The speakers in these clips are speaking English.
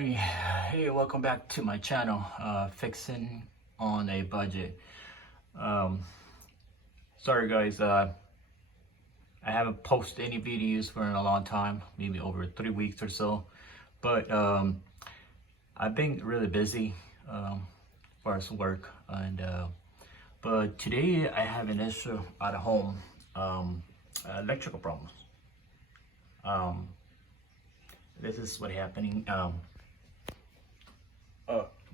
Alright, hey, welcome back to my channel, Fixing on a Budget. Sorry guys, I haven't posted any videos for a long time, maybe over 3 weeks or so, but I've been really busy as far as work, and but today I have an issue at home, electrical problems. This is what happening.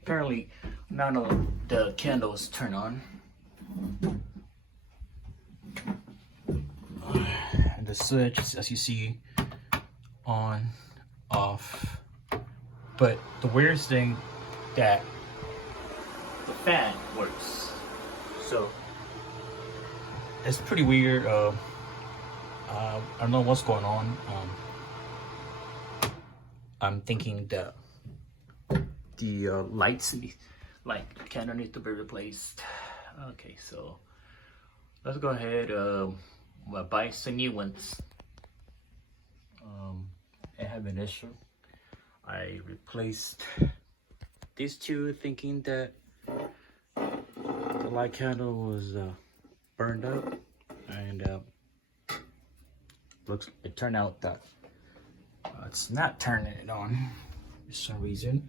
Apparently none of the candles turn on. And the switch, as you see, on, off. But the weirdest thing that the fan works. So it's pretty weird. I don't know what's going on. I'm thinking that the lights, like, candle need to be replaced. Okay, so let's go ahead buy some new ones. I have an issue. I replaced these two, thinking that the light candle was burned up, and it turned out that it's not turning it on for some reason.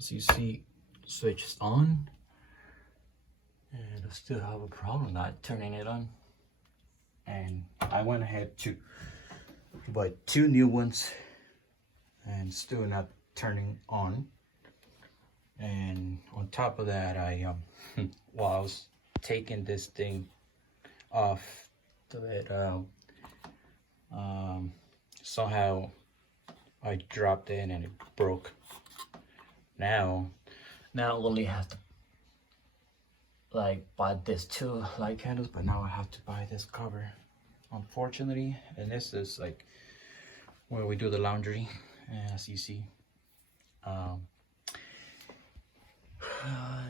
As you see, the switch is on, and I still have a problem not turning it on. And I went ahead to buy two new ones, and still not turning on. And on top of that, I while I was taking this thing off to it, somehow I dropped it and it broke. Now I only have to buy this two light candles, but now I have to buy this cover, unfortunately. And this is like where we do the laundry, as you see.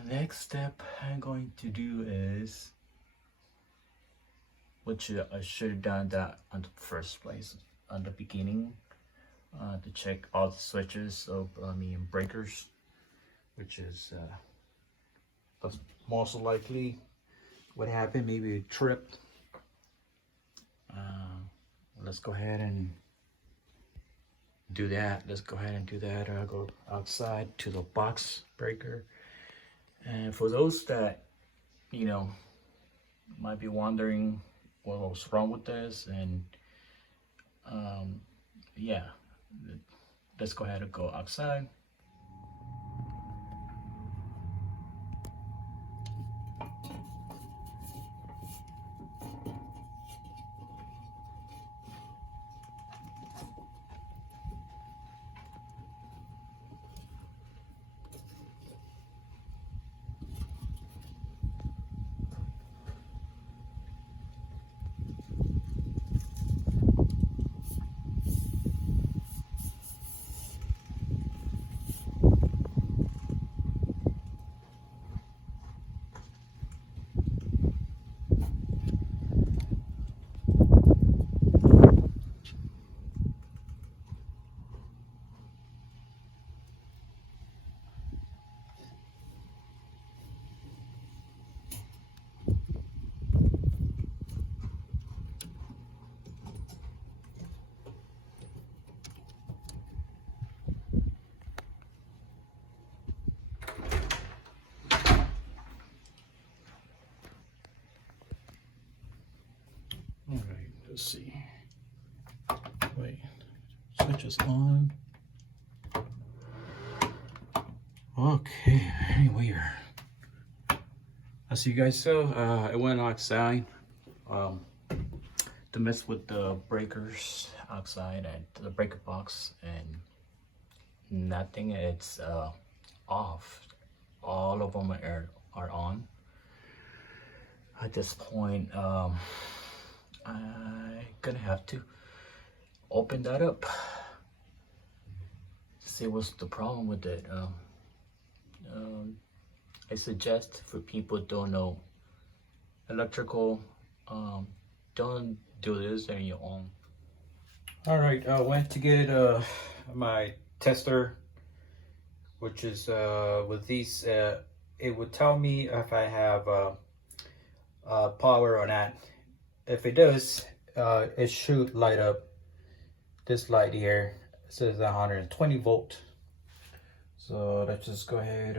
Next step I'm going to do is, which I should have done that in the first place, on the beginning, to check all the switches of breakers, which is that's most likely what happened. Maybe it tripped. Let's go ahead and do that. I'll go outside to the box breaker. And for those that might be wondering what was wrong with this, and yeah, let's go ahead and go outside. All right, let's see. Wait, switch is on. Okay, anyway, as you guys saw, I went outside to mess with the breakers outside at the breaker box, and nothing. It's off. All of them are on. At this point, I'm gonna have to open that up, see what's the problem with it. I suggest, for people who don't know electrical, don't do this on your own. All right, I went to get my tester which is with these, it would tell me if I have power or not. If it does, it should light up this light here. It says 120 volt. So let's just go ahead.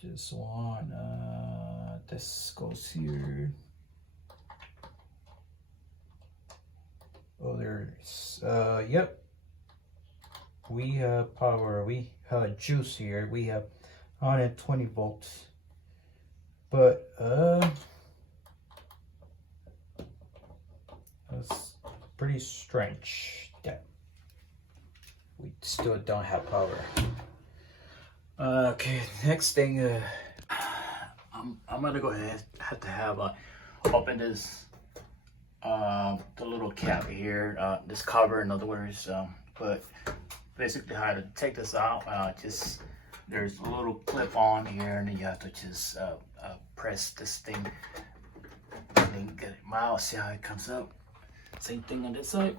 Just one. This goes here. Oh, there's. Yep. We have power. We have juice here. We have 120 volts. But that's pretty strange that we still don't have power. Okay, next thing, I'm gonna go ahead. Have to have open this the little cap here, this cover, in other words. But basically, how to take this out? Just there's a little clip on here, and then you have to just press this thing, and then get it out. See how it comes up. Same thing on this side.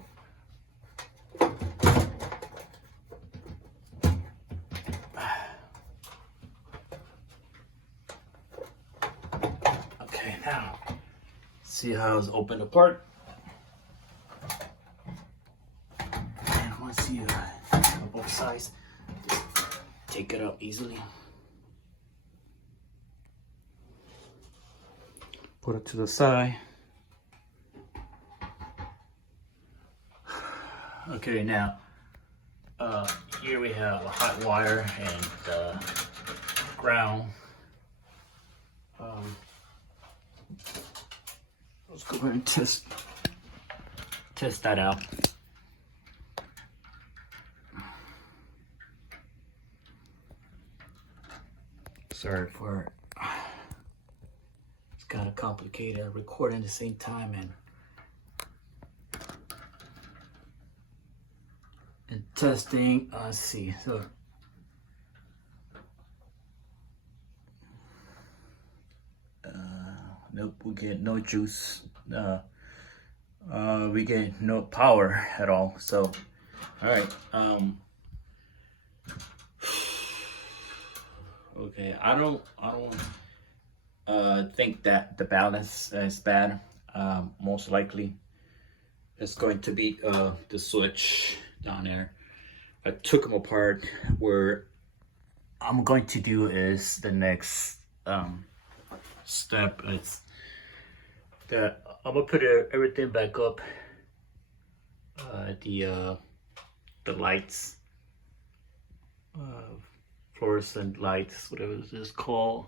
Okay, now see how it's opened apart. And once you have both sides, just take it out easily. Put it to the side. Okay, now here we have a hot wire and ground. Let's go ahead and test that out. Sorry for it's kind of complicated recording at the same time and testing. Let's see. So nope, we get no juice. We get no power at all. So all right. Okay, I don't think that the balance is bad. Most likely it's going to be the switch down there. I took them apart. Where I'm going to do is the next step is that I'm gonna put everything back up. The lights, fluorescent lights, whatever this is called.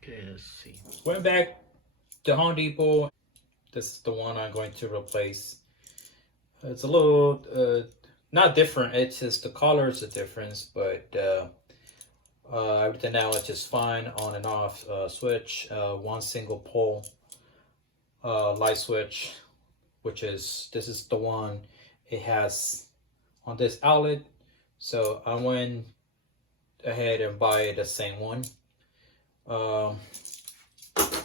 Okay, let's see. Went back to Home Depot. This is the one I'm going to replace. It's a little not different. It's just the color is a difference, but everything now is just fine. On and off switch. One single pole light switch, which is this is the one it has on this outlet. So I went ahead and buy the same one.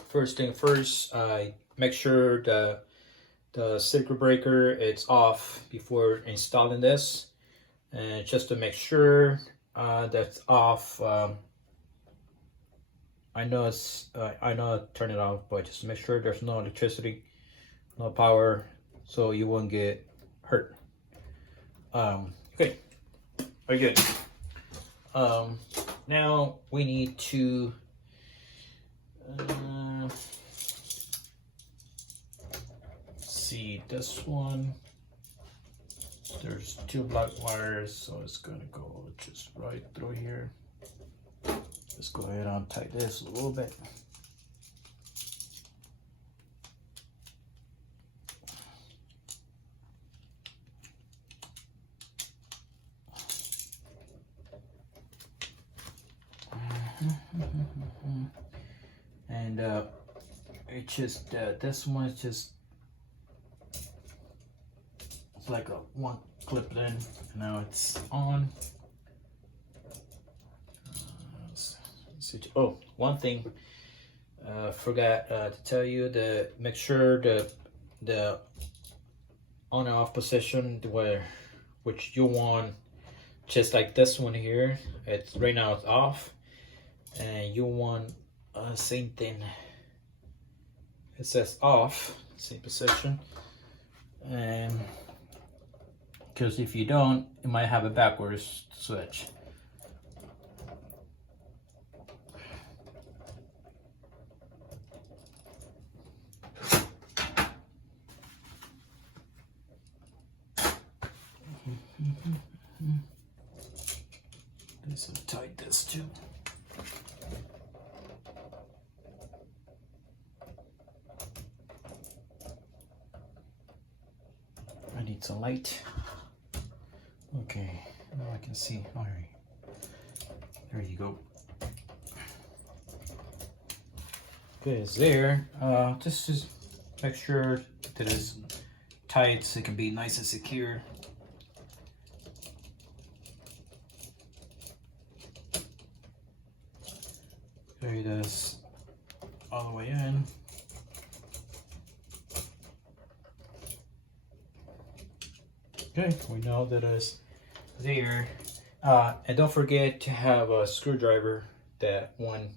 First thing first, I make sure the circuit breaker it's off before installing this, and just to make sure that's off. I know it's I know I turn it off, but just make sure there's no electricity, no power, so you won't get hurt. Okay, very good. Now we need to see this one. There's two black wires, so it's gonna go just right through here. Let's go ahead and untie this a little bit. And it's just this one is just it's like a one clip in. Now it's on. Oh, one thing forgot to tell you, make sure the on and off position which you want, just like this one here. It's right now it's off, and you want same thing. It says off, same position, and because if you don't, you might have a backwards switch. This will tight this too. I need some light. Okay, now I can see. All right, there you go. Okay, it's there. Just to make sure that it's tight so it can be nice and secure. There it is, all the way in. Okay, we know that it's there. And don't forget to have a screwdriver. That one,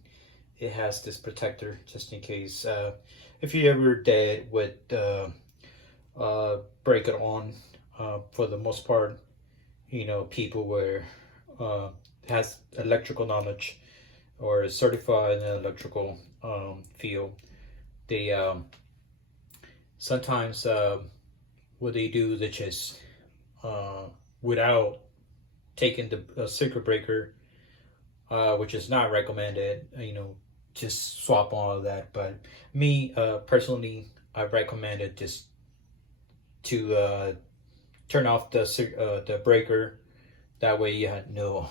it has this protector just in case. If you ever did with break it on, for the most part, you know, people where has electrical knowledge or is certified in the electrical field, they sometimes what they do, they just without taking the circuit breaker, which is not recommended, you know, just swap all of that. But me personally, I recommend it just to turn off the breaker. That way you had no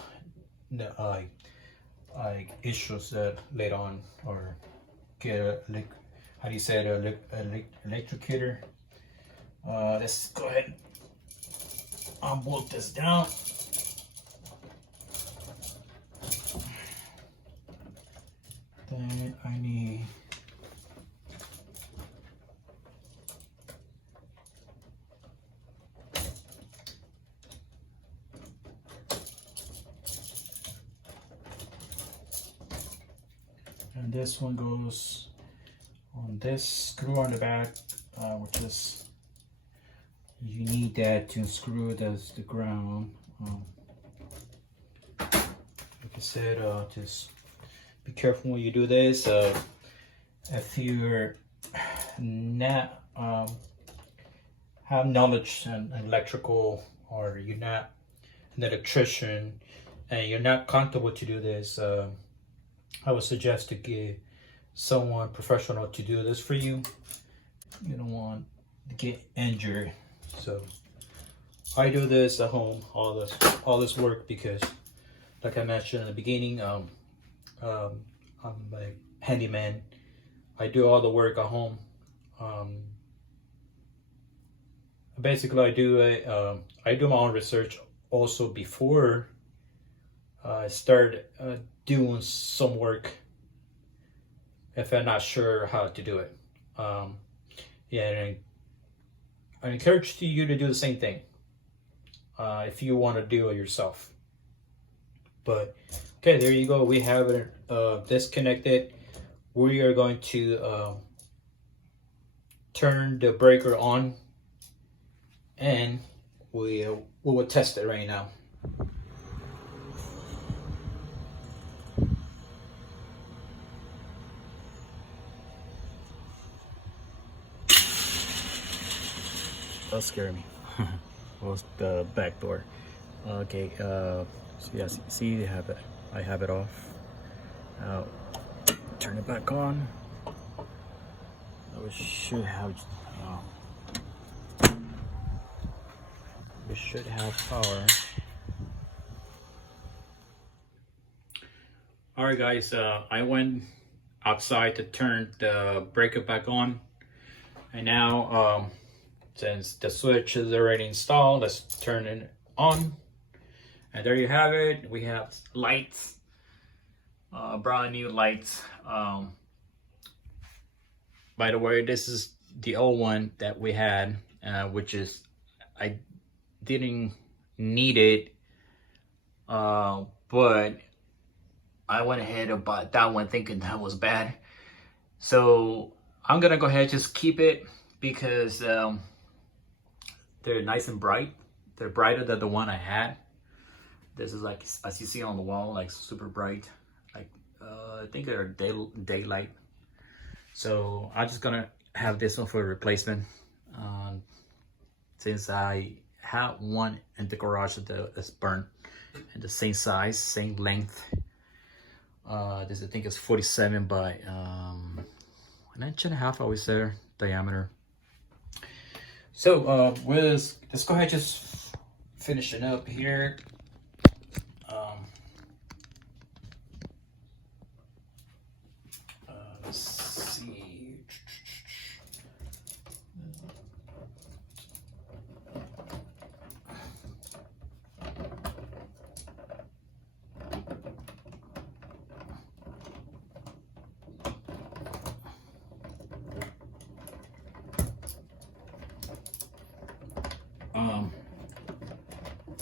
issues later on, or get a how do you say it, electrocutor. Let's go ahead and unbolt this down. Then I need and this one goes on this screw on the back, which is, you need that to screw it as the ground. Like I said, just be careful when you do this. If you're not have knowledge in electrical, or you're not an electrician and you're not comfortable to do this, I would suggest to get someone professional to do this for you. You don't want to get injured. So I do this at home, all this work, because like I mentioned in the beginning, I'm a handyman. I do all the work at home. Basically, I do my own research also before I start doing some work, if I'm not sure how to do it. Yeah, and I encourage you to do the same thing if you want to do it yourself. But okay, there you go. We have it disconnected. We are going to turn the breaker on, and we will test it right now. That scared me. Was the back door. Okay, so yeah, see, I have it off. Now turn it back on. We should have power. All right, guys. I went outside to turn the breaker back on, and now since the switch is already installed, let's turn it on. And there you have it. We have lights, brand new lights. By the way, this is the old one that we had, which is I didn't need it, but I went ahead and bought that one thinking that was bad. So I'm gonna go ahead and just keep it because they're nice and bright. They're brighter than the one I had. This is like, as you see on the wall, like super bright. Like I think they're daylight. So I'm just gonna have this one for a replacement. Since I had one in the garage that's burnt and the same size, same length. This I think is 47 by an inch and a half, always there, diameter. So let's go ahead and just finish it up here. Let's see.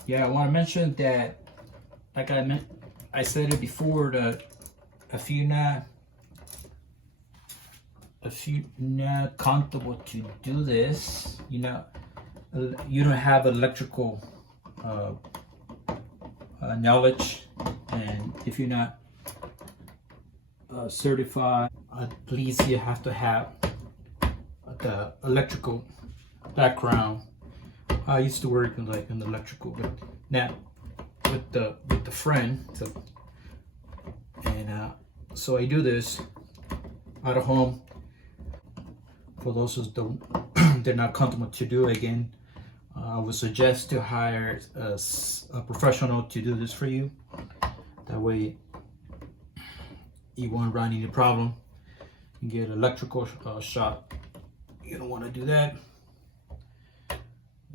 Yeah, I want to mention that, like I said it before, that if you're not comfortable to do this, you don't have electrical knowledge, and if you're not certified, at least you have to have the electrical background. I used to work in like in electrical, but now with the friend. So so I do this out of home. For those who don't, they're not comfortable to do it again. I would suggest to hire a professional to do this for you. That way, you won't run into problem. You get electrical shock. You don't want to do that.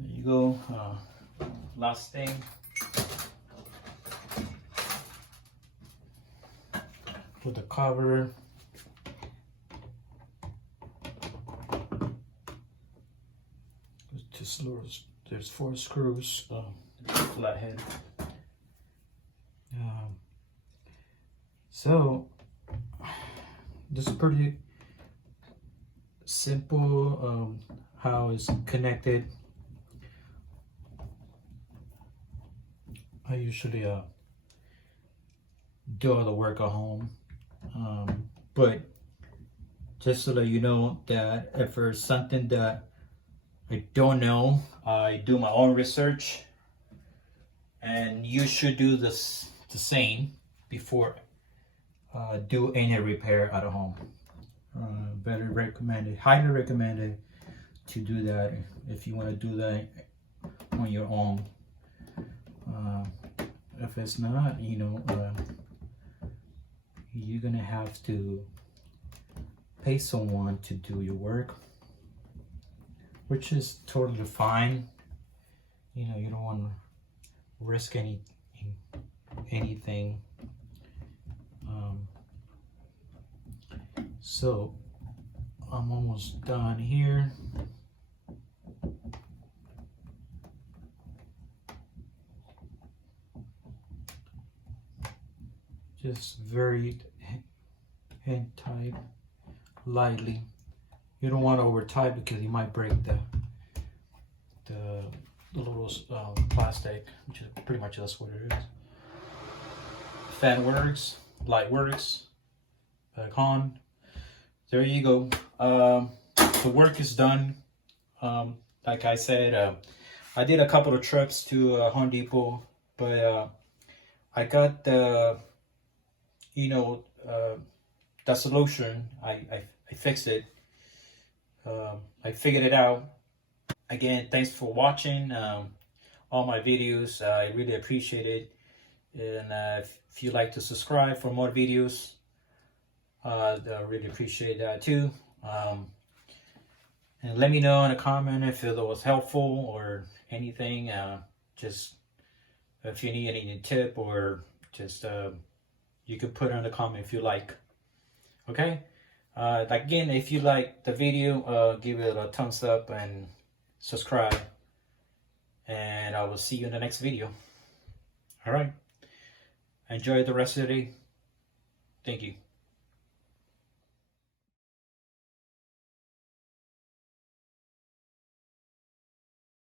There you go. Last thing. For the cover. There's 4 screws. Flathead. So this is pretty simple. How it's connected. I usually do all the work at home, but just so that you know that if there's something that I don't know, I do my own research, and you should do this the same before do any repair at home. Very recommended, highly recommended to do that if you want to do that on your own. If it's not, you're gonna have to pay someone to do your work, which is totally fine. You don't want to risk anything. So I'm almost done here. Just very hand tight, lightly. You don't want to over tight because you might break the little plastic, which is pretty much that's what it is. Fan works, light works, back on. There you go. The work is done. Like I said, I did a couple of trips to Home Depot, but I got the solution. I fixed it. I figured it out. Again, thanks for watching all my videos. I really appreciate it. And if you'd like to subscribe for more videos, I really appreciate that too. And let me know in a comment if it was helpful or anything. Just if you need any tip, or just you can put in the comment if you like. Okay. Again, if you like the video, give it a thumbs up and subscribe. and I will see you in the next video. All right. Enjoy the rest of the day. Thank you.